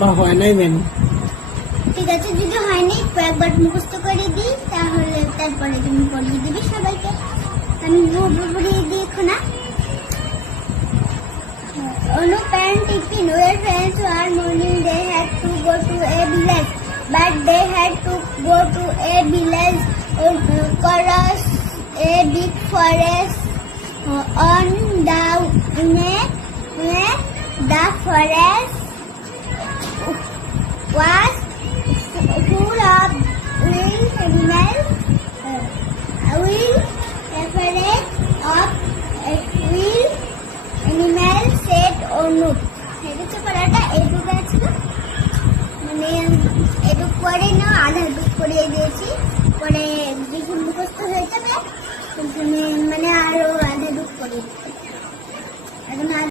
বা হয় নাই ম্যাম ঠিক আছে যদি হয়নি কয়েকবার মুখস্থ করে দিই তাহলে তারপরে তুমি পড়িয়ে দিবি সবাইকে আমি পড়িয়ে দিই এখন না parent tiffin where friends were morning they had to go to a village but they had to go to a village uh, a big forest uh, on the way the forest Anup এটুকু না মানে এটুক পরে না, আধা টুক করে দিয়েছি। পরে যখন মুখস্থ হয়ে যাবে। মানে আরও